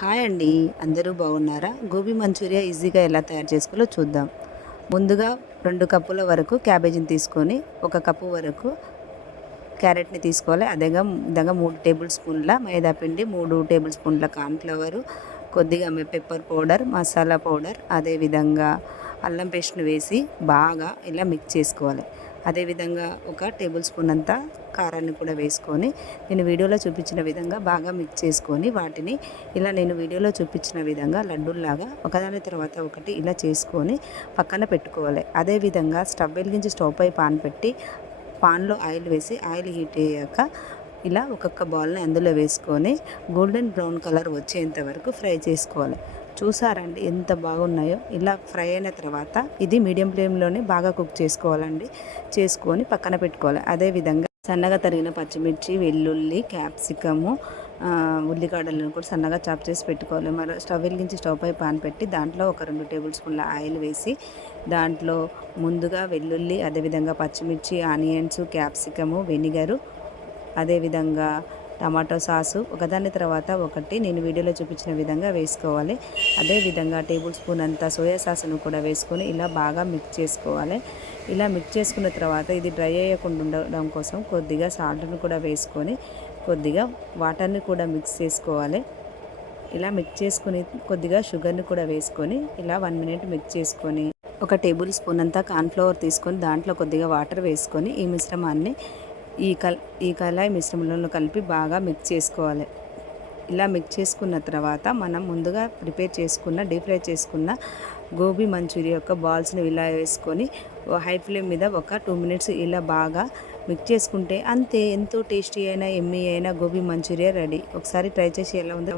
Hi అండి. అందరూ బాగున్నారా? గోబీ మంచూరియా ఈజీగా ఎలా తయారు చేసుకోవాలో చూద్దాం. ముందుగా 2 కప్పుల వరకు క్యాబేజీని తీసుకొని, 1 కప్పు వరకు క్యారెట్‌ని తీసుకోవాలి. విధంగా 3 టేబుల్ స్పూన్ల మైదా పిండి, 3 టేబుల్ స్పూన్ల కార్న్‌ఫ్లవరు, కొద్దిగా పెప్పర్ పౌడర్, మసాలా పౌడర్, అదేవిధంగా అల్లం పేస్ట్‌ని వేసి బాగా ఇలా మిక్స్ చేసుకోవాలి. అదేవిధంగా 1 టేబుల్ స్పూన్ అంతా కారాన్ని కూడా వేసుకొని, నేను వీడియోలో చూపించిన విధంగా బాగా మిక్స్ చేసుకొని, వాటిని ఇలా నేను వీడియోలో చూపించిన విధంగా లడ్డూల్లాగా ఒకదాని తర్వాత ఒకటి ఇలా చేసుకొని పక్కన పెట్టుకోవాలి. అదేవిధంగా స్టవ్ వెలిగించి స్టవ్ పై పాన్ పెట్టి, పాన్లో ఆయిల్ వేసి ఆయిల్ హీట్ అయ్యాక ఇలా ఒక్కొక్క బాల్ని అందులో వేసుకొని గోల్డెన్ బ్రౌన్ కలర్ వచ్చేంత వరకు ఫ్రై చేసుకోవాలి. చూసారండి ఎంత బాగున్నాయో. ఇలా ఫ్రై అయిన తర్వాత ఇది మీడియం ఫ్లేమ్లోనే బాగా కుక్ చేసుకోవాలండి. చేసుకొని పక్కన పెట్టుకోవాలి. అదేవిధంగా సన్నగా తరిగిన పచ్చిమిర్చి, వెల్లుల్లి, క్యాప్సికము, ఉల్లిగడ్డలను కూడా సన్నగా చాప్ చేసి పెట్టుకోవాలి. మరి స్టవ్ వెలిగించి స్టవ్ పై పాన్ పెట్టి దాంట్లో ఒక 2 టేబుల్ స్పూన్ల ఆయిల్ వేసి, దాంట్లో ముందుగా వెల్లుల్లి, అదేవిధంగా పచ్చిమిర్చి, ఆనియన్స్, క్యాప్సికము, వెనిగరు, అదేవిధంగా టమాటో సాసు ఒకదాని తర్వాత ఒకటి నేను వీడియోలో చూపించిన విధంగా వేసుకోవాలి. అదేవిధంగా టేబుల్ స్పూన్ అంతా సోయా సాసును కూడా వేసుకొని ఇలా బాగా మిక్స్ చేసుకోవాలి. ఇలా మిక్స్ చేసుకున్న తర్వాత ఇది డ్రై అయ్యకుండా ఉండడం కోసం కొద్దిగా సాల్ట్ను కూడా వేసుకొని, కొద్దిగా వాటర్ని కూడా మిక్స్ చేసుకోవాలి. ఇలా మిక్స్ చేసుకుని కొద్దిగా షుగర్ని కూడా వేసుకొని ఇలా 1 మినిట్ మిక్స్ చేసుకొని, 1 టేబుల్ స్పూన్ అంతా కార్న్‌ఫ్లవర్ తీసుకొని దాంట్లో కొద్దిగా వాటర్ వేసుకొని ఈ మిశ్రమాన్ని ఈ కళాయి మిశ్రమంలో కలిపి బాగా మిక్స్ చేసుకోవాలి. ఇలా మిక్స్ చేసుకున్న తర్వాత మనం ముందుగా డీప్ ఫ్రై చేసుకున్న గోబీ మంచూరియా యొక్క బాల్స్ని ఇలా వేసుకొని హై ఫ్లేమ్ మీద ఒక 2 మినిట్స్ ఇలా బాగా మిక్స్ చేసుకుంటే అంతే, ఎంతో టేస్టీ అయిన ఎమ్మీ అయిన గోబీ మంచూరియా రెడీ. ఒకసారి ట్రై చేసి ఎలా ఉందో